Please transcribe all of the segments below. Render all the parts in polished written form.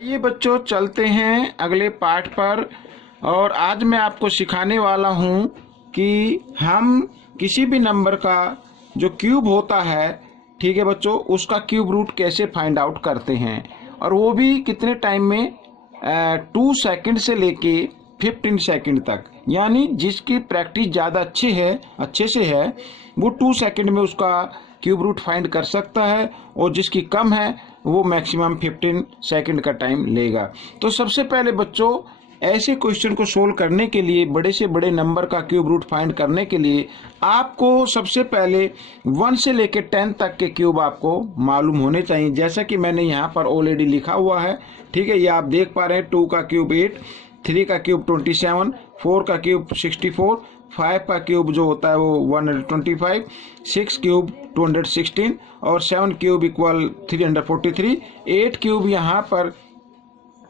ये बच्चों चलते हैं अगले पाठ पर। और आज मैं आपको सिखाने वाला हूँ कि हम किसी भी नंबर का जो क्यूब होता है, ठीक है बच्चों, उसका क्यूब रूट कैसे फाइंड आउट करते हैं, और वो भी कितने टाइम में 2 सेकंड से लेके 15 सेकंड तक। यानी जिसकी प्रैक्टिस ज़्यादा अच्छे से है वो 2 सेकंड में उसका क्यूब रूट फाइंड कर सकता है, और जिसकी कम है वो मैक्सिमम 15 सेकंड का टाइम लेगा। तो सबसे पहले बच्चों, ऐसे क्वेश्चन को सोल्व करने के लिए, बड़े से बड़े नंबर का क्यूब रूट फाइंड करने के लिए आपको सबसे पहले 1 से लेकर 10 तक के क्यूब आपको मालूम होने चाहिए, जैसा कि मैंने यहाँ पर ऑलरेडी लिखा हुआ है। ठीक है, ये आप देख पा रहे हैं। 2 का क्यूब 8, 3 का क्यूब 27, 4 का क्यूब 64, 5 का क्यूब जो होता है वो 125, 6 क्यूब 216 और 7 क्यूब इक्वल 343। 8 क्यूब यहाँ पर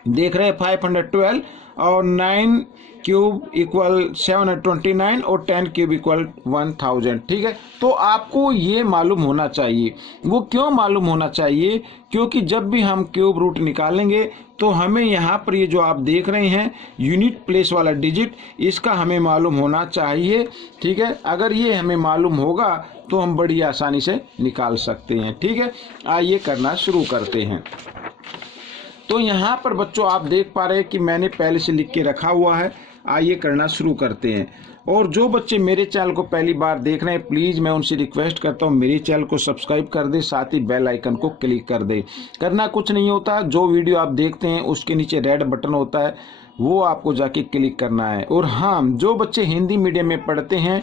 देख रहे हैं 512 और 9 क्यूब इक्वल 729 और 10 क्यूब इक्वल 1000। ठीक है, तो आपको ये मालूम होना चाहिए। वो क्यों मालूम होना चाहिए? क्योंकि जब भी हम क्यूब रूट निकालेंगे तो हमें यहाँ पर ये जो आप देख रहे हैं यूनिट प्लेस वाला डिजिट, इसका हमें मालूम होना चाहिए। ठीक है, अगर ये हमें मालूम होगा तो हम बड़ी आसानी से निकाल सकते हैं। ठीक है, आइए करना शुरू करते हैं। तो यहाँ पर बच्चों आप देख पा रहे हैं कि मैंने पहले से लिख के रखा हुआ है। आइए करना शुरू करते हैं। और जो बच्चे मेरे चैनल को पहली बार देख रहे हैं, प्लीज़ मैं उनसे रिक्वेस्ट करता हूँ मेरे चैनल को सब्सक्राइब कर दें, साथ ही बेल आइकन को क्लिक कर दें। करना कुछ नहीं होता, जो वीडियो आप देखते हैं उसके नीचे रेड बटन होता है, वो आपको जाके क्लिक करना है। और हाँ, जो बच्चे हिंदी मीडियम में पढ़ते हैं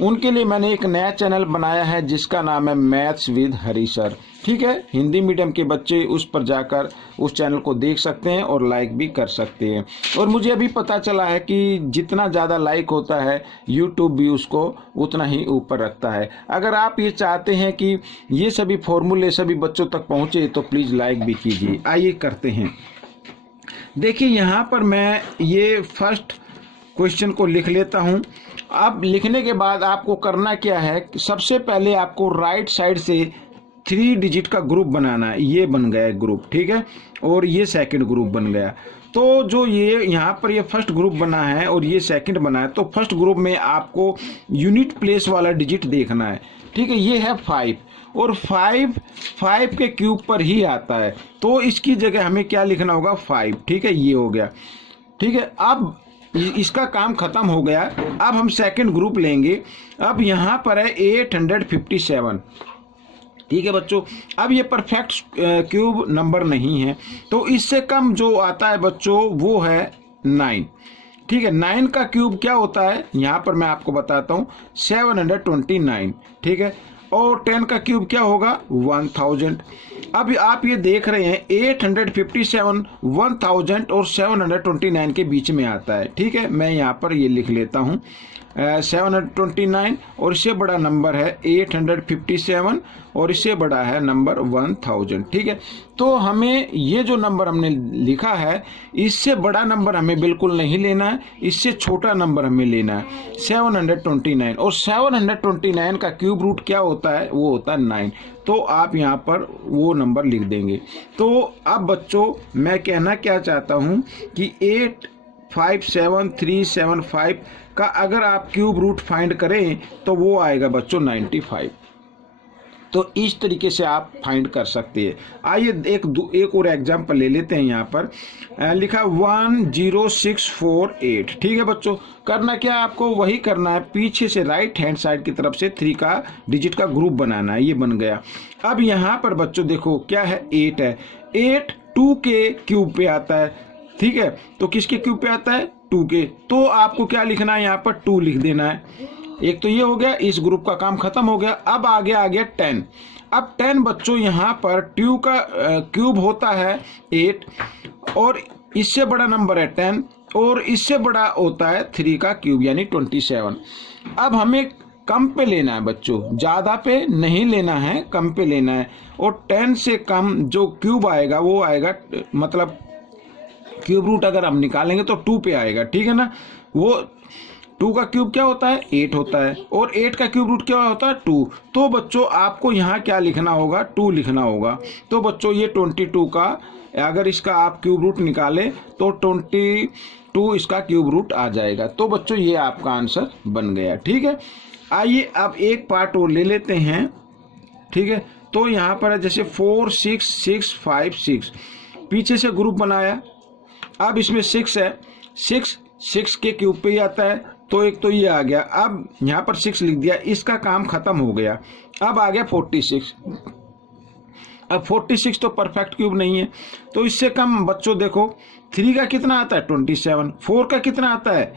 उनके लिए मैंने एक नया चैनल बनाया है जिसका नाम है मैथ्स विद हरी सर। ठीक है, हिंदी मीडियम के बच्चे उस पर जाकर उस चैनल को देख सकते हैं और लाइक भी कर सकते हैं। और मुझे अभी पता चला है कि जितना ज़्यादा लाइक होता है यूट्यूब भी उसको उतना ही ऊपर रखता है। अगर आप ये चाहते हैं कि ये सभी फॉर्मूले सभी बच्चों तक पहुँचे तो प्लीज़ लाइक भी कीजिए। आइए करते हैं। देखिए यहाँ पर मैं ये फर्स्ट क्वेश्चन को लिख लेता हूँ। अब लिखने के बाद आपको करना क्या है, सबसे पहले आपको राइट साइड से 3 डिजिट का ग्रुप बनाना है। ये बन गया ग्रुप, ठीक है, और ये सेकंड ग्रुप बन गया। तो जो ये यहाँ पर ये फर्स्ट ग्रुप बना है और ये सेकंड बना है, तो फर्स्ट ग्रुप में आपको यूनिट प्लेस वाला डिजिट देखना है। ठीक है, ये है 5 और 5 के क्यूब पर ही आता है, तो इसकी जगह हमें क्या लिखना होगा, 5। ठीक है, ये हो गया। ठीक है, अब इसका काम खत्म हो गया। अब हम सेकंड ग्रुप लेंगे। अब यहाँ पर है 857। ठीक है बच्चों, अब ये परफेक्ट क्यूब नंबर नहीं है, तो इससे कम जो आता है बच्चों वो है 9। ठीक है, 9 का क्यूब क्या होता है यहाँ पर मैं आपको बताता हूँ, 729। ठीक है, और 10 का क्यूब क्या होगा, 1000। अब आप ये देख रहे हैं 857 1000 और 729 के बीच में आता है। ठीक है, मैं यहाँ पर ये लिख लेता हूँ 729, और इससे बड़ा नंबर है 857 और इससे बड़ा है नंबर 1000। ठीक है, तो हमें ये जो नंबर हमने लिखा है इससे बड़ा नंबर हमें बिल्कुल नहीं लेना है, इससे छोटा नंबर हमें लेना है 729। और 729 का क्यूब रूट क्या होता है, वो होता है 9। तो आप यहाँ पर वो नंबर लिख देंगे। तो अब बच्चों मैं कहना क्या चाहता हूँ कि 857375 का अगर आप क्यूब रूट फाइंड करें तो वो आएगा बच्चों 95। तो इस तरीके से आप फाइंड कर सकते हैं। आइए एक और एग्जाम्पल ले लेते हैं। यहाँ पर लिखा 10648। ठीक है बच्चों, करना क्या है, आपको वही करना है, पीछे से राइट हैंड साइड की तरफ से 3 का डिजिट का ग्रुप बनाना है। ये बन गया। अब यहाँ पर बच्चों देखो क्या है, 8 है। 8 2 के क्यूब पे आता है। ठीक है, तो किसके क्यूब पे आता है, 2 के। तो आपको क्या लिखना है, यहाँ पर 2 लिख देना है। एक तो ये हो गया, इस ग्रुप का काम खत्म हो गया। अब आगे आ गया 10। अब 10 बच्चों यहाँ पर 2 का क्यूब होता है 8 और इससे बड़ा नंबर है 10 और इससे बड़ा होता है 3 का क्यूब यानी 27। अब हमें कम पे लेना है बच्चों, ज़्यादा पे नहीं लेना है, कम पे लेना है। और 10 से कम जो क्यूब आएगा वो आएगा, मतलब क्यूब रूट अगर हम निकालेंगे तो 2 पे आएगा। ठीक है ना, वो 2 का क्यूब क्या होता है 8 होता है, और 8 का क्यूब रूट क्या होता है 2। तो बच्चों आपको यहाँ क्या लिखना होगा 2 लिखना होगा। तो बच्चों ये 22 का अगर इसका आप क्यूब रूट निकालें तो 22 इसका क्यूब रूट आ जाएगा। तो बच्चों ये आपका आंसर बन गया। ठीक है, आइए अब एक पार्ट और ले लेते हैं। ठीक है, तो यहाँ पर है जैसे 4 6 6 5 6, पीछे से ग्रुप बनाया। अब इसमें 6 है, 6 के क्यूब पे ही आता है, तो एक तो ये आ गया। अब यहाँ पर 6 लिख दिया, इसका काम खत्म हो गया। अब आ गया 46। अब 46 तो परफेक्ट क्यूब नहीं है, तो इससे कम बच्चों देखो 3 का कितना आता है 27, 4 का कितना आता है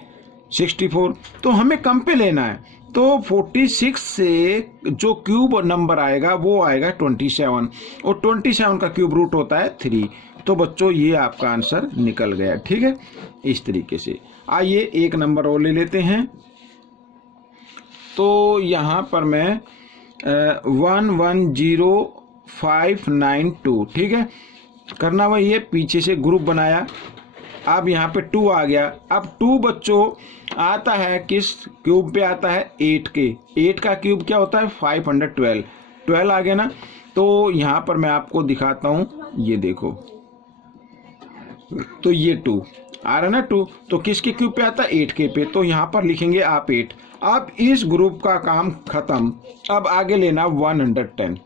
64, तो हमें कम पे लेना है। तो 46 से जो क्यूब नंबर आएगा वो आएगा 27, और 27 का क्यूब रूट होता है 3। तो बच्चों ये आपका आंसर निकल गया। ठीक है, इस तरीके से। आइए एक नंबर और ले लेते हैं। तो यहाँ पर मैं 110592, ठीक है, करना वही है, पीछे से ग्रुप बनाया। अब यहाँ पे 2 आ गया। अब 2 बच्चों आता है किस क्यूब पे आता है 8 के। 8 का क्यूब क्या होता है 512, 12 आ गया ना। तो यहाँ पर मैं आपको दिखाता हूँ, ये देखो, तो ये 2 आ रहा ना 2, तो किसके क्यूब पे आता है 8 के पे, तो यहाँ पर लिखेंगे आप 8। अब इस ग्रुप का काम खत्म। अब आगे लेना 110।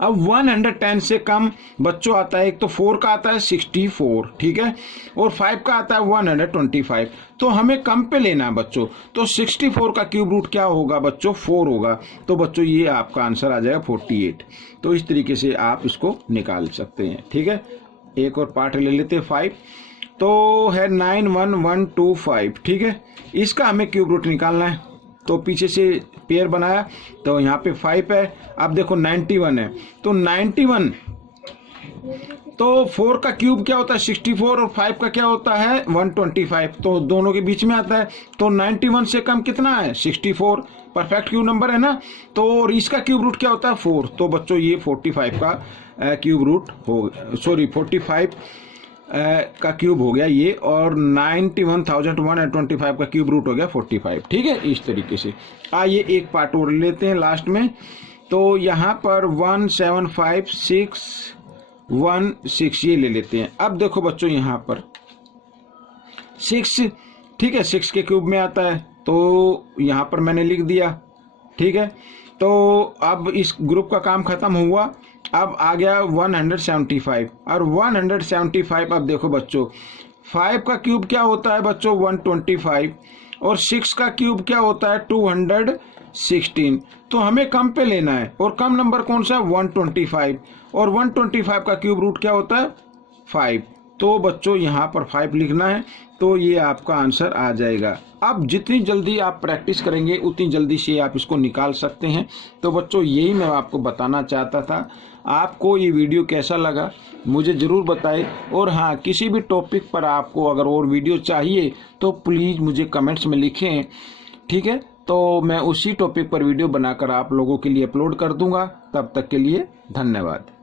अब 110 से कम बच्चों आता है, एक तो 4 का आता है 64, ठीक है, और 5 का आता है 125। तो हमें कम पे लेना है बच्चों। तो 64 का क्यूब रूट क्या होगा बच्चों 4 होगा। तो बच्चों ये आपका आंसर आ जाएगा 48। तो इस तरीके से आप इसको निकाल सकते हैं। ठीक है, एक और पार्ट ले लेते हैं 5। तो है 91125, ठीक है, इसका हमें क्यूब रूट निकालना है। तो पीछे से पेयर बनाया, तो यहाँ पे 5 है। अब देखो 91 है, तो 91, तो 4 का क्यूब क्या होता है 64, और 5 का क्या होता है 125, तो दोनों के बीच में आता है। तो 91 से कम कितना है 64, परफेक्ट क्यूब नंबर है ना। तो और इसका क्यूब रूट क्या होता है 4। तो बच्चों ये 45 का क्यूब रूट हो, सॉरी 45 का क्यूब हो गया ये, और 91,125 का क्यूब रूट हो गया 45। ठीक है, इस तरीके से। आइए एक पार्ट और लेते हैं लास्ट में। तो यहाँ पर 175,616 ये ले लेते हैं। अब देखो बच्चों यहाँ पर 6, ठीक है, 6 के क्यूब में आता है, तो यहाँ पर मैंने लिख दिया। ठीक है, तो अब इस ग्रुप का काम खत्म हुआ। अब आ गया 175, और 175 अब देखो बच्चों 5 का क्यूब क्या होता है बच्चों 125, और 6 का क्यूब क्या होता है 216। तो हमें कम पे लेना है, और कम नंबर कौन सा 125, और 125 का क्यूब रूट क्या होता है 5। तो बच्चों यहाँ पर 5 लिखना है, तो ये आपका आंसर आ जाएगा। अब जितनी जल्दी आप प्रैक्टिस करेंगे उतनी जल्दी से आप इसको निकाल सकते हैं। तो बच्चों यही मैं आपको बताना चाहता था। आपको ये वीडियो कैसा लगा मुझे ज़रूर बताएं, और हाँ, किसी भी टॉपिक पर आपको अगर और वीडियो चाहिए तो प्लीज़ मुझे कमेंट्स में लिखें। ठीक है, तो मैं उसी टॉपिक पर वीडियो बनाकर आप लोगों के लिए अपलोड कर दूंगा। तब तक के लिए धन्यवाद।